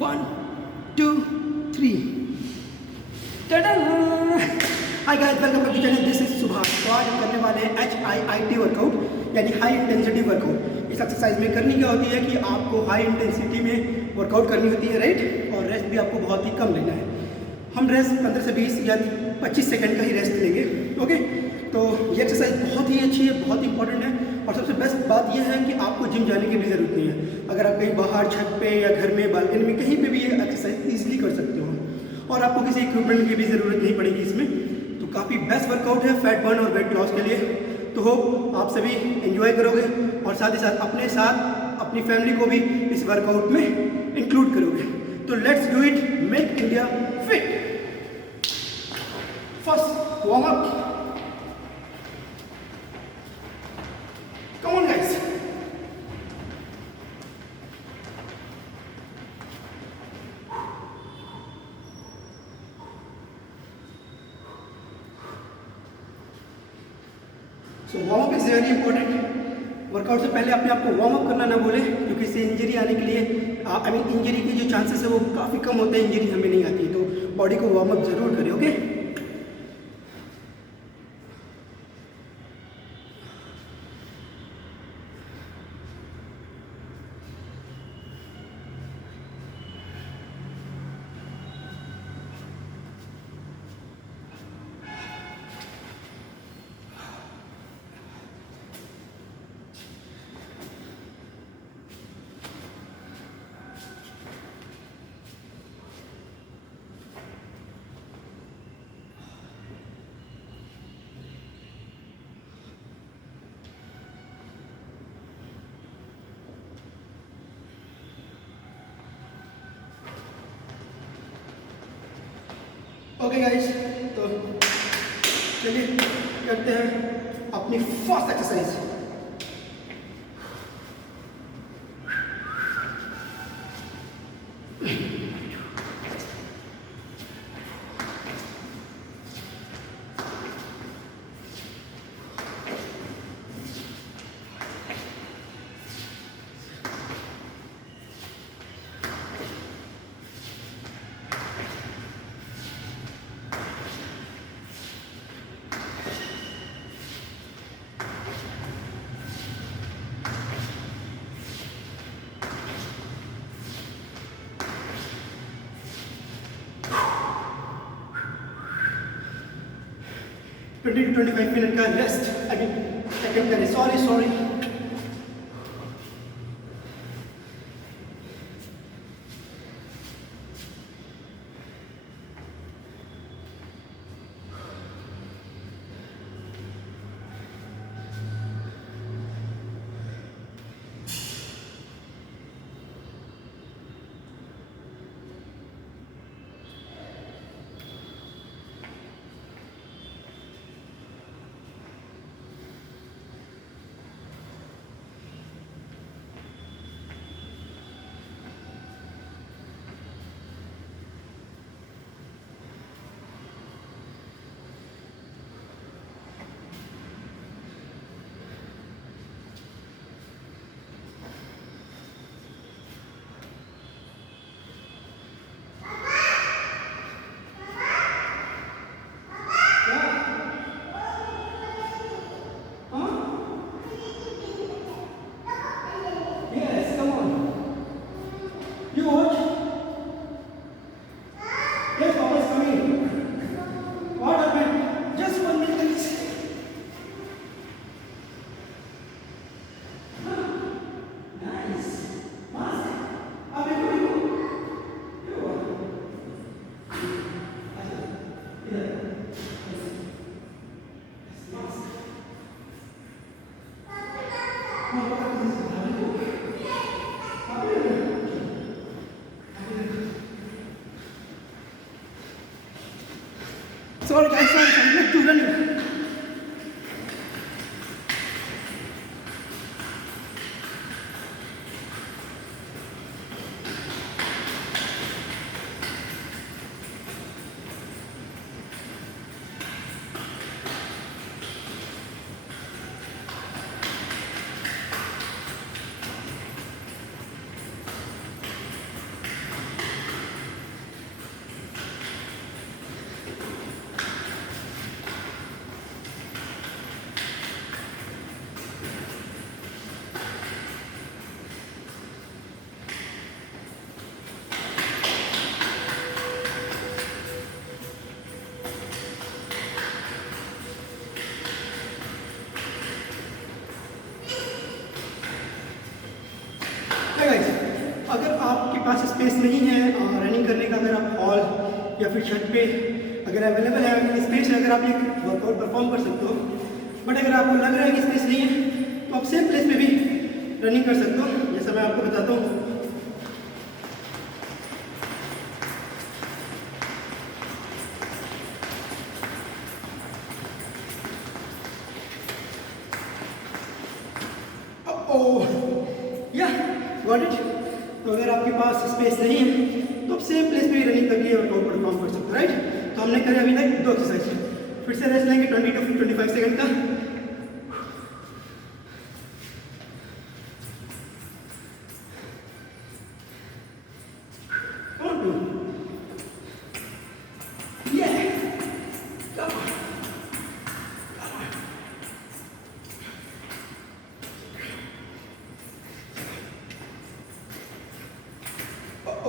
1 2 3 tata. Hi guys, welcome to the channel. This is Subhash. तो आज हम करने वाले हैं HIIT वर्कआउट यानी हाई इंटेंसिटी वर्कआउट। इस एक्सरसाइज में करनी क्या होती है कि आपको हाई इंटेंसिटी में वर्कआउट करनी होती है, राइट, और रेस्ट भी आपको बहुत ही कम लेना है। हम रेस्ट 15 से 20 या 25 सेकंड का ही रेस्ट लेंगे, ओके। तो ये एक्सरसाइज बहुत ही अच्छी है, बहुत इंपॉर्टेंट है, और सबसे बेस्ट बात यह है कि आपको जिम जाने की भी ज़रूरत नहीं है। अगर आप कहीं बाहर छत पे या घर में बालकनी में कहीं पे भी ये एक्सरसाइज ईजिली कर सकते हो, और आपको किसी इक्विपमेंट की भी ज़रूरत नहीं पड़ेगी इसमें। तो काफ़ी बेस्ट वर्कआउट है फैट बर्न और वेट लॉस के लिए। तो होप आप सभी एंजॉय करोगे और साथ ही साथ अपने साथ अपनी फैमिली को भी इस वर्कआउट में इंक्लूड करोगे। तो let's do it, make India fit. First warm up. Come on guys. So warm up is very important. Workout से पहले अपने आप को वार्म अप करना ना भूलें, क्योंकि इससे इंजरी आने के लिए इंजरी की जो चांसेस है वो काफ़ी कम होते हैं, इंजरी हमें नहीं आती है। तो बॉडी को वार्म अप जरूर करें, ओके। ओके गाइस, तो चलिए करते हैं अपनी फर्स्ट एक्सरसाइज। ट्वेंटी टू 25 मिनट का रेस्ट सेकंड करें। Sorry guys, let's do running. आपके पास स्पेस नहीं है रनिंग करने का, अगर आप हॉल या फिर छत पे अगर अवेलेबल है स्पेस है, अगर आप ये वर्कआउट परफॉर्म कर सकते हो। बट अगर आपको लग रहा है कि स्पेस नहीं है तो आप सेम प्लेस पे भी रनिंग कर सकते हो, जैसा मैं आपको बताता हूँ। Got it. तो अगर आपके पास स्पेस नहीं है तो आप सेम प्लेस पे ही रनिंग करके वर्कआउट परफॉर्म कर सकते हो, राइट। तो हमने करे अभी तक 2 एक्सरसाइज, फिर से रेस्ट लेंगे 20 to 25 सेकंड का।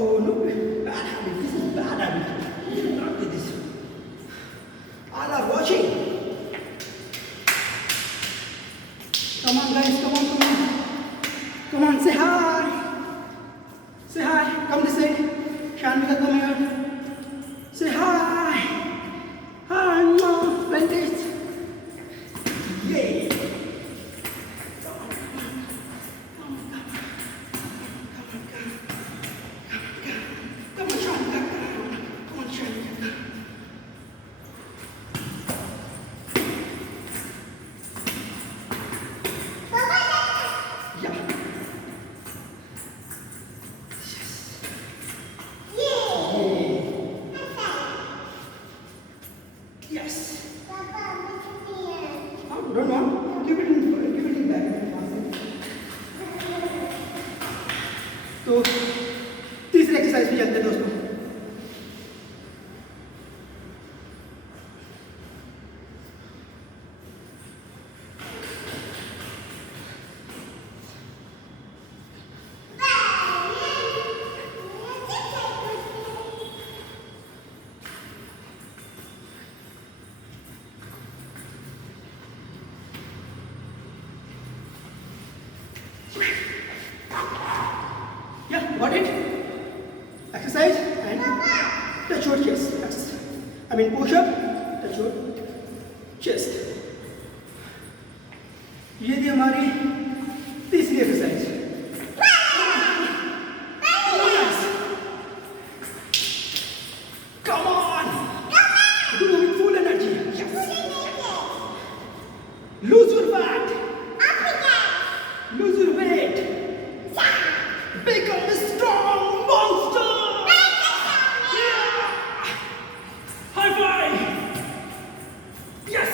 Oh no, bad habit. This is bad habit. You should not do this. All are watching. Come on guys, come on, come on. Come on, say hi. Say hi. Come this side. Shanmika, come here. Say hi. Hi, mom. Like this. Yay. Yes. Oh, don't want? Give it in back. तो तीसरी एक्सरसाइज भी चलते हैं दोस्तों। Yeah, got it? Exercise and touch your chest. I mean push up, touch your chest. ये थी हमारी तीसरी exercise. Come on! Do it with full energy. Yes. Lose your fat. Lose your weight. Become a strong monster! Yeah! High five! Yes!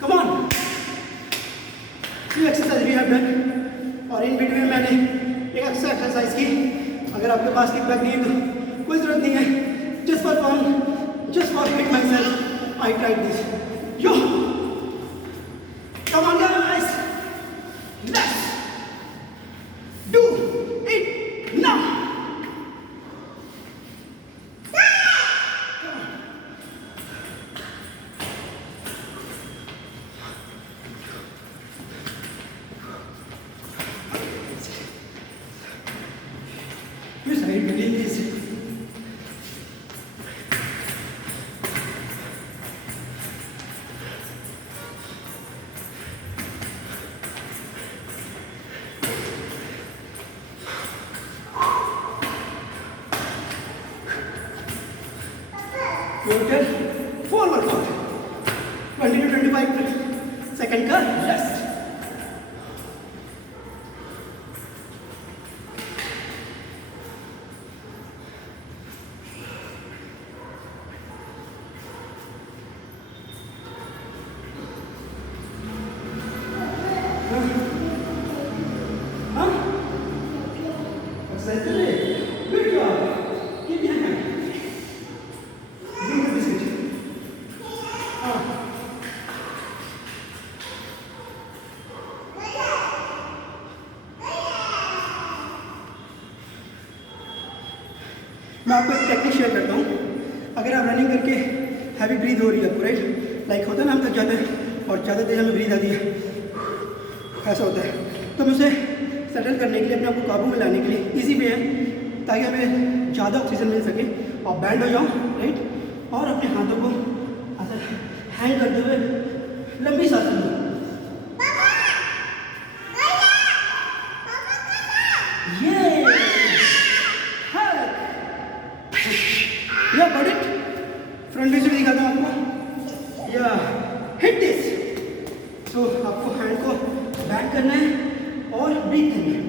Come on! 3 एक्सरसाइज भी have done और in between मैंने एक extra exercise की। अगर आपके पास किक नहीं है तो कोई ज़रूरत नहीं है। Just for fun, just for fit myself I tried this. Yo come on guys, let's do it now. Yes, I believe this. Total forward workout. 20 to 25 सेकंड का रेस्ट। हाँ एक्सरसाइज कर रहे good job keep your hand give this it हाँ मैं आपको एक technique share करता हूँ। अगर आप रनिंग करके हैवी ब्रीथ हो रही है आपको, राइट, लाइक होता है ना, हम थक जाते हैं और ज़्यादा देर हमें ब्रीथ आती है, ऐसा होता है, तो हम उसे सेटल करने के लिए, अपने आप को काबू में लाने के लिए इजी वे है, ताकि हमें ज़्यादा ऑक्सीजन मिल सके। और बैंड हो जाओ, राइट, और अपने हाथों को ऐसा हैंग करते हुए लंबी सांस लो। या गॉट इट। फ्रंट व्यू से दिखाता हूँ आपको। या हिट दिस। तो आपको हैंड को बैक करना है और ब्रीथ करना है।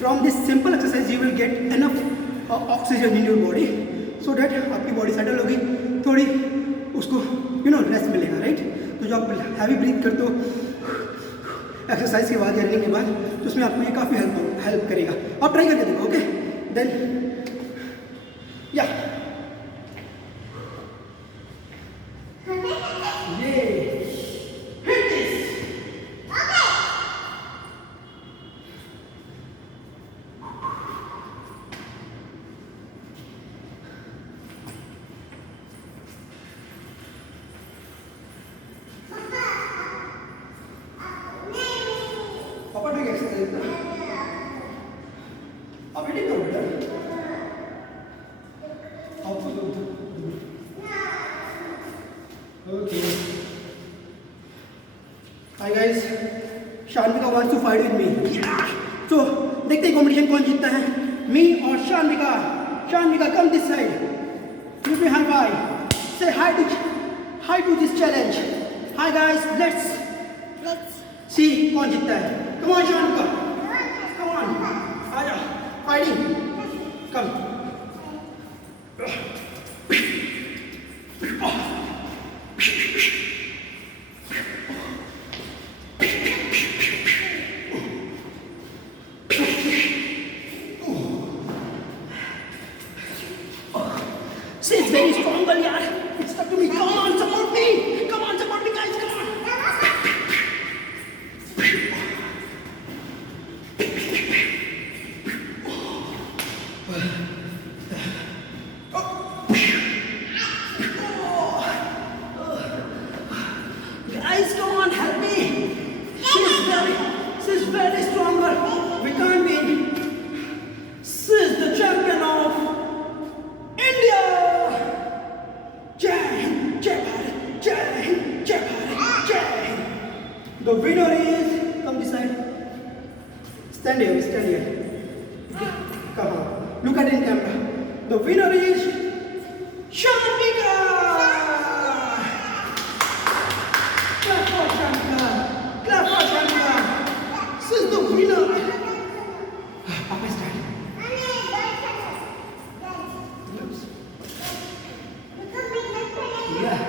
From this simple exercise you will get enough oxygen in your body so that आपकी बॉडी सेटल होगी, थोड़ी उसको रेस्ट मिलेगा, राइट। तो जो आप हैवी ब्रीथ करते हो एक्सरसाइज के बाद या रनिंग के बाद, तो उसमें आपको ये काफ़ी हेल्प करेगा। आप ट्राई करके देखो, ओके। देन या अब एडिट करो बेटा। Okay hi guys, Shanvika wants to fight with me. तो देखते हैं कॉम्पिटिशन कौन जीतता है, मी और Shanvika. Shanvika come this side, you be hi bye, say hi to this challenge. Hi guys, let's see कौन जीतता है। Come on Shanvika, come on, आजा fighting, come. She is very strong, girl, yaar. It's stuck to me. Come on, support me. Come on, support me, guys. Come on. Guys, come on, help me. She's very strong, girl. We can't win. She's the champion of India. Jai Hind, Jai Bharat, Jai Hind, Jai Bharat, Jai Hind. The winner is, come this side. Stand here, stand here. Come on, look at it in camera. The winner is Shanika. Clap for Shanika. Clap for Shanika. She's the winner. Papa is dead. Yeah.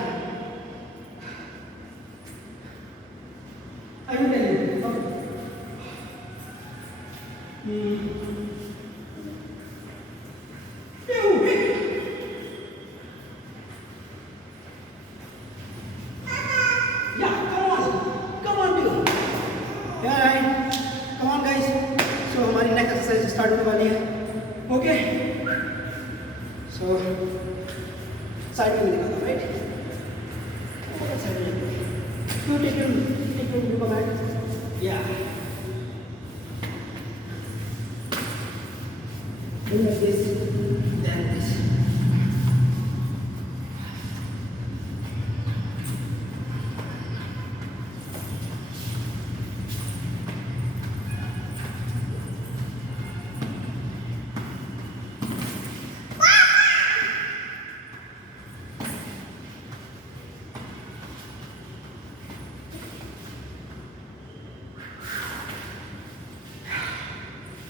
I will tell you. Yeah, come on, Bill. Yeah, right. Come on, guys. So हमारी next exercise start होने वाली है. Okay. So side में दिखाता हूँ, right? Side में. You take your mat. Yeah. Do like this, then this.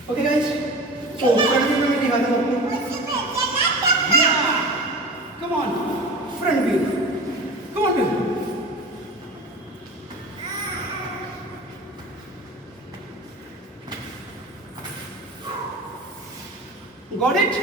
Okay guys, so मैं दिखाता हूँ आपको। Come on. Front view. Come on, view. Got it?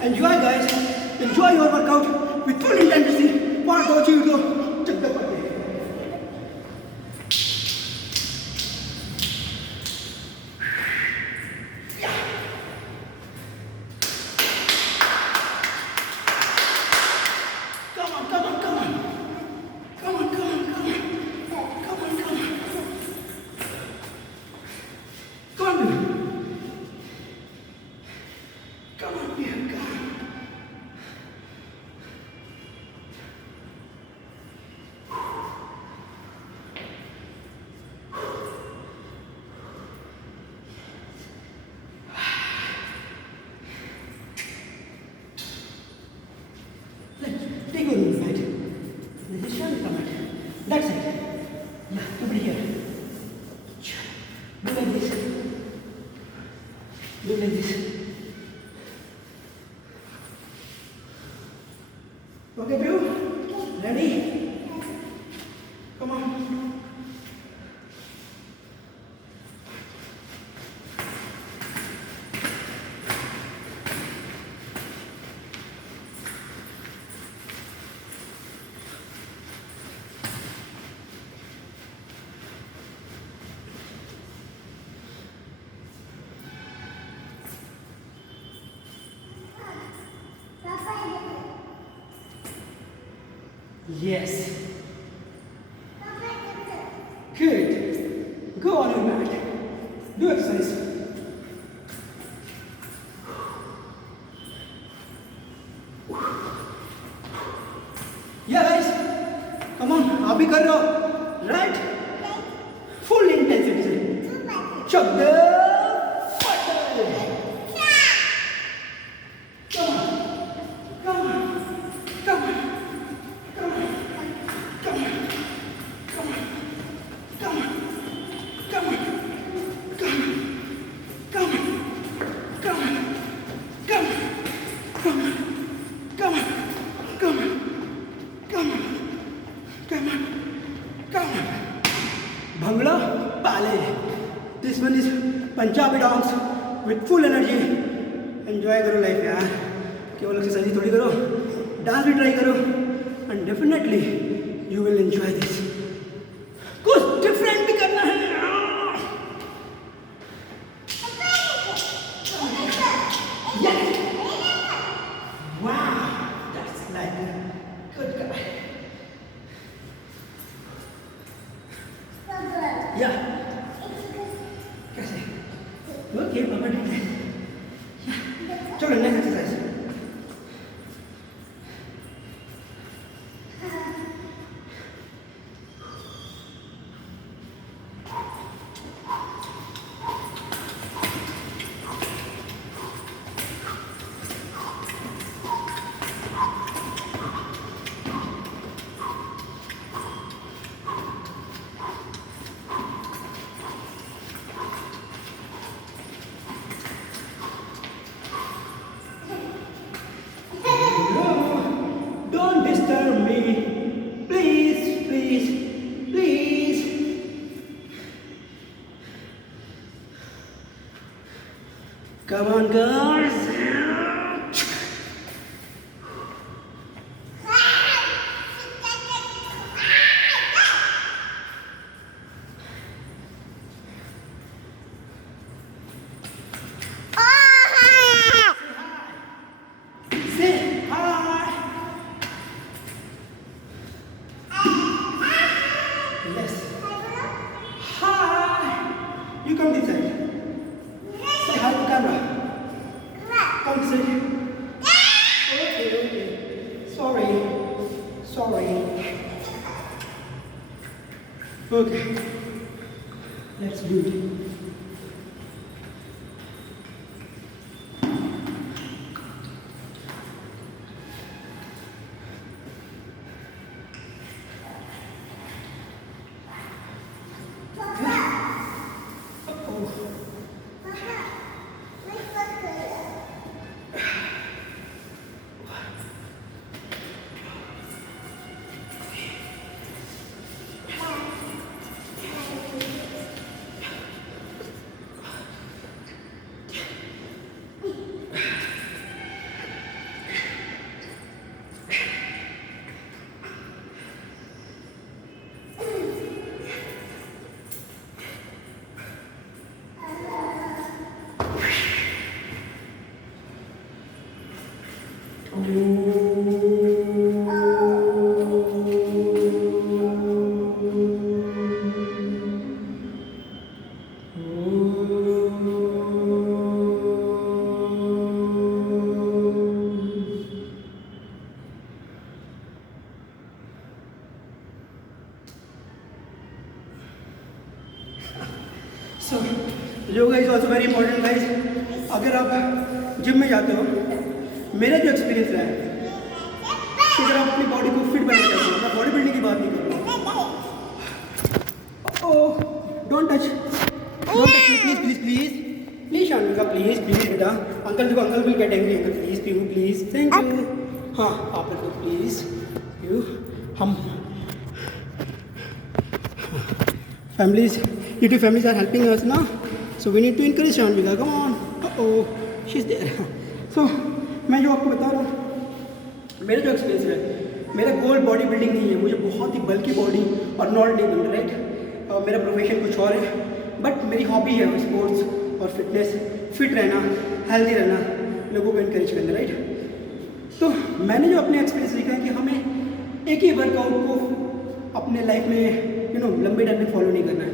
Enjoy guys, enjoy your workout with full intensity. One, two, three, go. Check the body. Yeah. Come on, come on, come on. Come on, come on, come on. Come on, come on. Come on, baby. Come on, dear, come on. Take your room, right? This is come at that side. Yeah, over here. Do like this. Do like this. Okay, Bill? Ready? Come on. Yes. Good. Go on your mat. Do exercise. Yeah guys. Come on. आप भी कर रहे हो. Right? Full intensity से. Chuck the button. Come on. Come on. Come on. Bhangra Ballet. This one is Punjabi dance with full energy. Enjoy करो life यार. केवल exercise थोड़ी करो. Dance भी try करो. And definitely you will enjoy this. कुछ different भी करना है. Yes. Wow. That's like good guy. Yeah. कैसे? Okay, Papa did that. Yeah. चलो next exercise. Don't disturb me. Please, please, please. Come on, girls. Say hi. Yes. Hi. You come this side. Say hi to camera. Okay, let's do it. So yoga is also very important guys. अगर आप जिम में जाते हो, मेरा जो एक्सपीरियंस रहा है, तो अगर आप अपनी बॉडी को फिट बनाना चाहते हो, मैं बॉडी बिल्डिंग की बात नहीं कर रहा हूँ। Oh, don't touch me, please Shanvika, please बेटा, अंकल देखो, uncle will get angry, uncle please, thank you. हाँ, आप रखो प्लीज़, यू हम families, you two families are helping us now, so we need to encourage Shanvika. Come on, oh, she's there. So मैं जो आपको बता रहा हूँ, मेरा जो एक्सपीरियंस है, मेरा गोल बॉडी बिल्डिंग नहीं है, मुझे बहुत ही बल्कि बॉडी और नॉट नहीं बनना, राइट। मेरा प्रोफेशन कुछ और है, बट मेरी हॉबी है स्पोर्ट्स और फिटनेस, फिट रहना, हेल्दी रहना, लोगों को इनकरेज करना, राइट। तो मैंने जो अपने एक्सपीरियंस सीखा है कि हमें एक ही वर्कआउट को अपने लाइफ में लंबे टाइम में फॉलो नहीं करना है।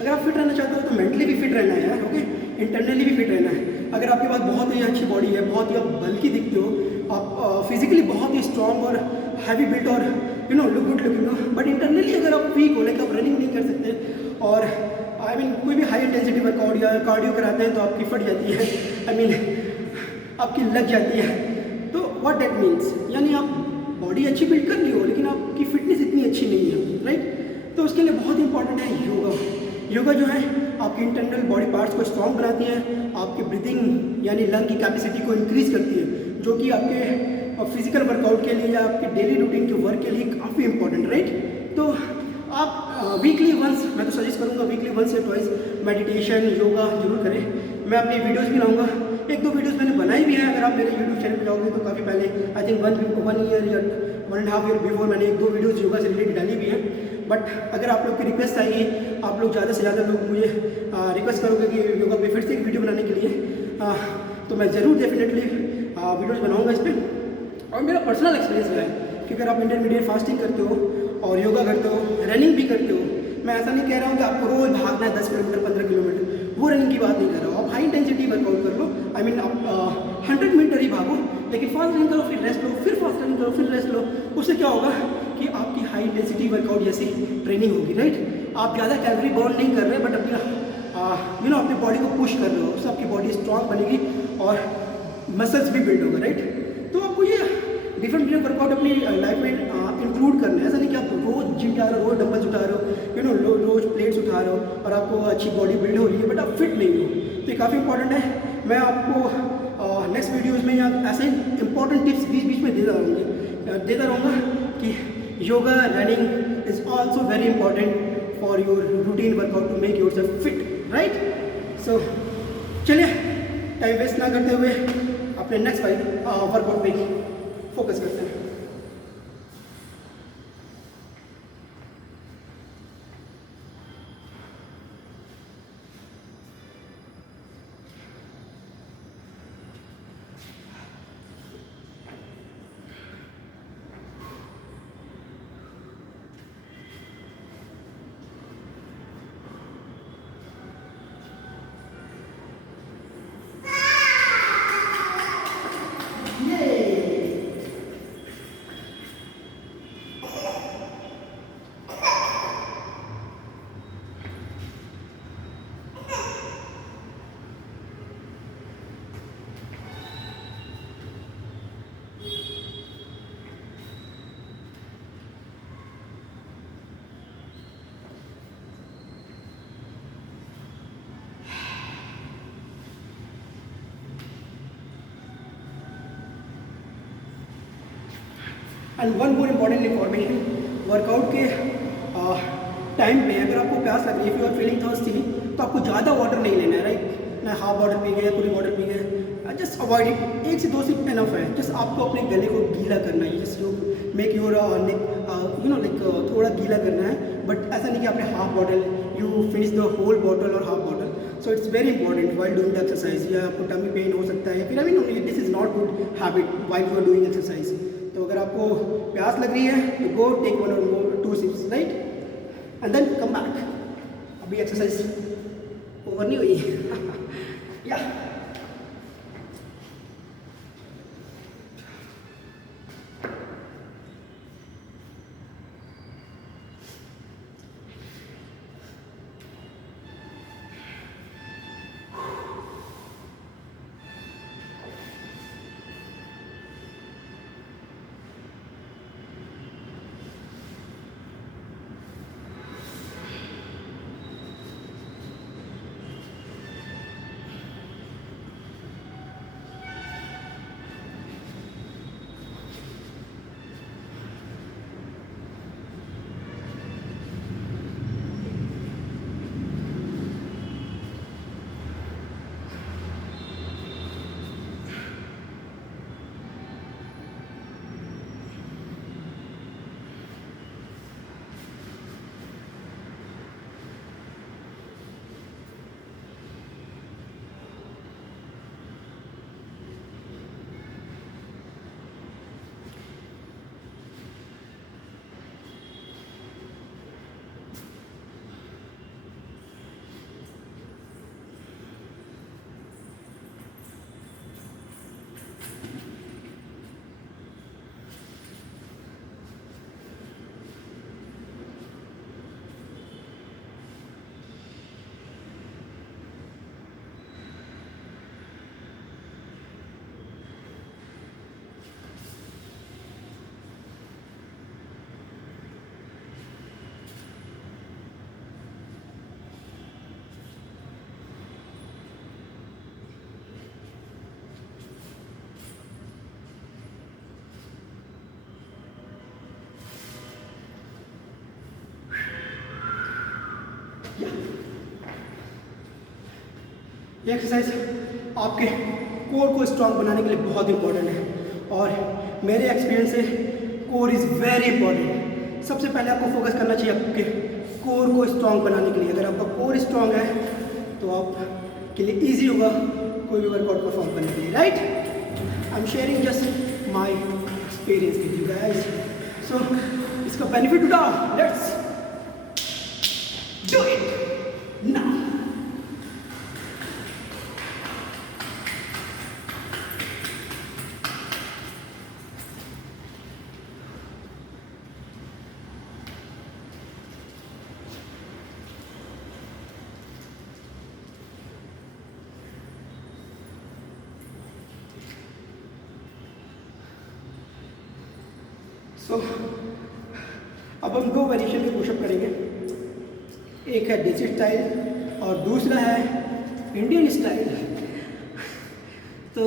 अगर आप फिट रहना चाहते हो तो मेंटली भी फिट रहना है यार, ओके, इंटरनली भी फिट रहना है। अगर आपके पास बहुत ही अच्छी बॉडी है, बहुत ही आप बल्कि दिखते हो, आप फिजिकली बहुत ही स्ट्रॉन्ग और हैवी बिल्ट और लुक गुड लुकिंग हो, बट इंटरनली अगर आप वीक हो, लाइक आप रनिंग नहीं कर सकते और कोई भी हाई इंटेंसिटी वर्कआउट या कार्डियो कराते हैं तो आपकी फट जाती है, आपकी लग जाती है। तो व्हाट दैट मीन्स, यानी आप बॉडी अच्छी बिल्ड कर ली हो लेकिन आपकी फिटनेस इतनी अच्छी नहीं है, राइट। तो उसके लिए बहुत इंपॉर्टेंट है योगा। योगा जो है आपकी इंटरनल बॉडी पार्ट्स को स्ट्रॉन्ग बनाती है, आपकी ब्रीथिंग यानी लंग की कैपेसिटी को इंक्रीज करती है, जो कि आपके फिजिकल वर्कआउट के लिए या आपके डेली रूटीन के वर्क के लिए काफ़ी इंपॉर्टेंट, राइट। तो आप वीकली वंस, मैं तो सजेस्ट करूँगा वीकली वंस या ट्वाइस मेडिटेशन योगा जरूर करें। मैं अपनी वीडियोज़ भी लाऊंगा, एक दो वीडियोज़ मैंने बनाई भी है, अगर आप मेरे यूट्यूब चैनल पर जाओगे तो काफ़ी पहले, आई थिंक 1 ईयर या 1.5 ईयर बिफोर मैंने एक दो वीडियोज़ योगा से रिलेटेड डाली भी है। बट अगर आप लोग की रिक्वेस्ट आएगी, आप लोग ज़्यादा से ज़्यादा लोग मुझे रिक्वेस्ट करोगे कि योगा पे फिर से एक वीडियो बनाने के लिए, तो मैं ज़रूर डेफिनेटली वीडियोज़ बनाऊंगा इस पर। और मेरा पर्सनल एक्सपीरियंस है कि अगर आप इंटरमीडिएट फास्टिंग करते हो और योगा करते हो, रनिंग भी करते हो, मैं ऐसा नहीं कह रहा हूँ कि आपको रोज़ भागना है 10 किलोमीटर 15 किलोमीटर, वो रनिंग की बात नहीं कर रहा हूँ। आप हाई इंटेंसिटी वर्कआउट कर लो, आप 100 मीटर ही भागो, लेकिन फास्ट रनिंग करो, फिर रेस्ट लो, फिर फास्ट रनिंग करो, फिर रेस्ट लो। उससे क्या होगा कि आपकी हाई इंटेंसिटी वर्कआउट जैसी ट्रेनिंग होगी, राइट। आप ज़्यादा कैलोरी बर्न नहीं कर रहे, बट अपनी बॉडी को पुश कर रहे हो, उससे आपकी बॉडी स्ट्रॉन्ग बनेगी और मसल्स भी बिल्ड होगा, राइट। तो आपको ये डिफरेंट वर्कआउट अपनी लाइफ में इंक्लूड करना है। ऐसा नहीं कि आप रोज़ जिम जा रहे हो, रोज़ डंबल्स उठा रहे हो, रोज़ प्लेट्स उठा रहे हो और आपको अच्छी बॉडी बिल्ड हो रही है, बट आप फिट नहीं हो। तो ये काफ़ी इंपॉर्टेंट है। मैं आपको नेक्स्ट वीडियोज़ में या ऐसे इंपॉर्टेंट टिप्स बीच बीच में देता रहूँगा कि yoga, running is also very important for your routine workout to make yourself fit, right. So चलिए टाइम वेस्ट ना करते हुए अपने नेक्स्ट वर्कआउट पे फोकस करते हैं। And one more important information, workout के टाइम पे अगर आपको प्यास लग रही है, if you are feeling thirsty, तो आपको ज़्यादा वाटर नहीं लेना है, राइट ना, हाफ वाटर पी गए, पूरी वाटर पी गए, जस्ट अवॉइड इट, 1 से 2 सिप एनफ है। जस्ट आपको अपने गले को गीला करना है, just you make your neck you know like थोड़ा गीला करना है, बट ऐसा नहीं कि आपने half bottle you finish the whole bottle और half bottle. So it's very important while doing the exercise, या आपको टमी पेन हो सकता है, फिर I mean this is not good habit while you are doing exercise. तो अगर आपको प्यास लग रही है तो गो टेक 1 और more 2 sips, right, and then come back. अभी एक्सरसाइज ओवर नहीं हुई या ये एक्सरसाइज आपके कोर को स्ट्रॉन्ग बनाने के लिए बहुत इंपॉर्टेंट है, और मेरे एक्सपीरियंस से कोर इज़ वेरी इंपॉर्टेंट। सबसे पहले आपको फोकस करना चाहिए आपके कोर को स्ट्रॉन्ग बनाने के लिए। अगर आपका कोर स्ट्रॉन्ग है तो आपके लिए ईजी होगा कोई भी वर्कआउट परफॉर्म करने के लिए, right. I am sharing just my experience with you guys, so इसका बेनिफिट उठाओ, लेट्स डू इट नाउ। तो अब हम 2 वेरिएशन के पुशअप करेंगे, एक है देसी स्टाइल और दूसरा है इंडियन स्टाइल। तो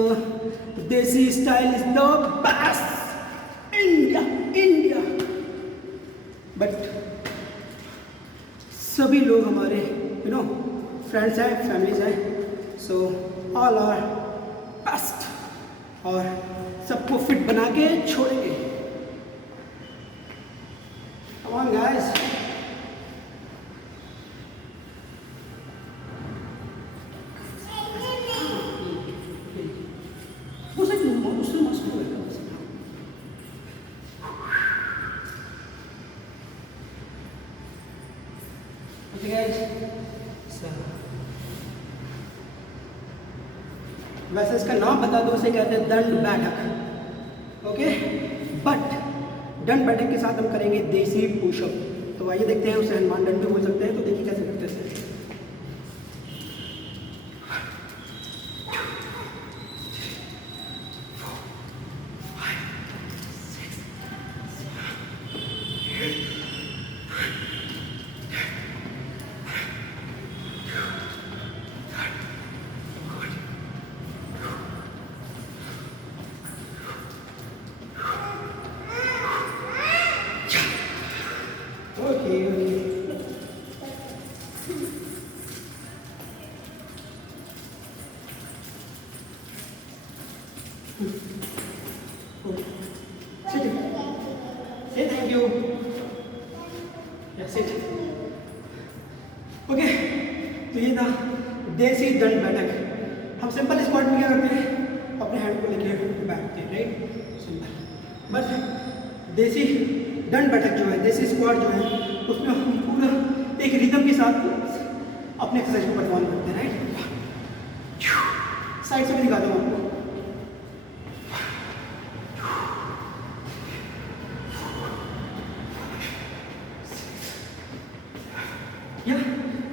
देसी style is the best, India. But सभी लोग हमारे फ्रेंड्स हैं, फैमिलीज हैं, सो ऑल आर बेस्ट, और सबको फिट बना के छोड़ेंगे। Come on, guys. Okay, guys. वैसे इसका नाम बता दो, उसे कहते हैं दंड बैठक। ओके, बट दंड बैठक के साथ हम करेंगे देसी पुशअप। तो आइए देखते हैं, उसे हनुमान दंड भी बोल सकते हैं। तो देखिए कैसे करते हैं। Sit. Say thank you. Yeah, sit. Okay, तो ये था देसी दंड बैठक। हम सिंपल स्क्वाट में क्या करते हैं, अपने हैंड को लेके बैठते हैं, राइट, सिंपल। बट देसी दंड बैठक जो है, देसी स्क्वाट जो है, उसमें हम पूरा एक रिदम के साथ अपने एक्सरसाइज को परफॉर्म करते हैं, राइट। साइड से भी दिखाता हूँ आपको।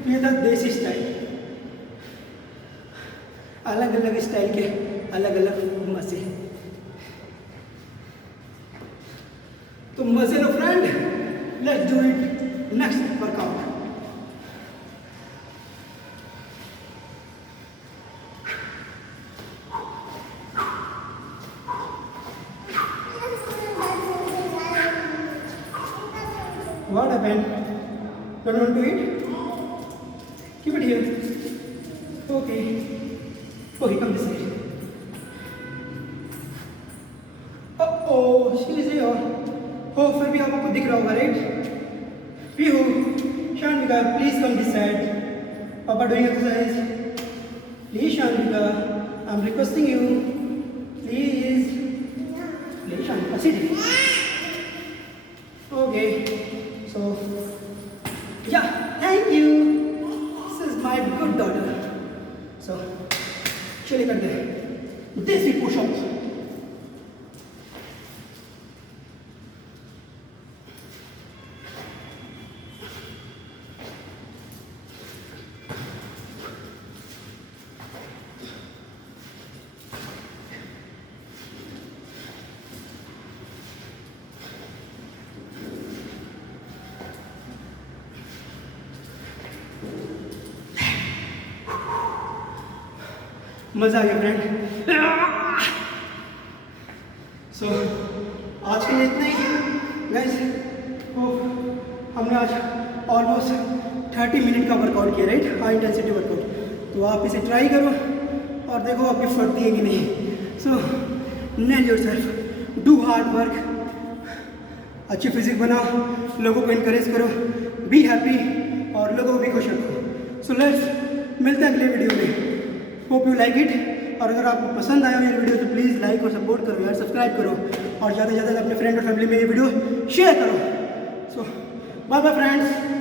ये था देसी स्टाइल। अलग अलग स्टाइल के अलग अलग मजे। तो मजे लो friend, let's do it next workout. What happened? Don't want to eat? Keep it here. Okay. Okay, come this side. Oh, she is here. Oh, फिर भी आपको दिख रहा होगा, right? Pihu, Shanvika, please come this side. Papa doing exercise. Please, Shanvika, I'm requesting you. Please. Please, Shanvika, sit. Okay. So, yeah, thank you. My good daughter. So, चलिए करते हैं देसी पुशअप। मज़ा आ गया फ्रेंड। सो आज के लिए इतना ही गाइस। तो हमने आज ऑलमोस्ट 30 मिनट का वर्कआउट किया, राइट, हाई इंटेंसिटी वर्कआउट। तो आप इसे ट्राई करो और देखो आपकी फटती है कि नहीं। So nail yourself, do hard work, अच्छी फिजिक बनाओ, लोगों को इनकरेज करो, बी हैप्पी और लोगों को भी खुश रखो। सो लेट्स मिलते हैं अगले वीडियो में। Hope you like it. और अगर आपको पसंद आया मेरी वीडियो तो प्लीज़ लाइक और सपोर्ट करो यार, सब्सक्राइब करो और ज़्यादा से ज़्यादा अपने फ्रेंड और फैमिली में ये वीडियो शेयर करो। सो बाय बाय फ्रेंड्स।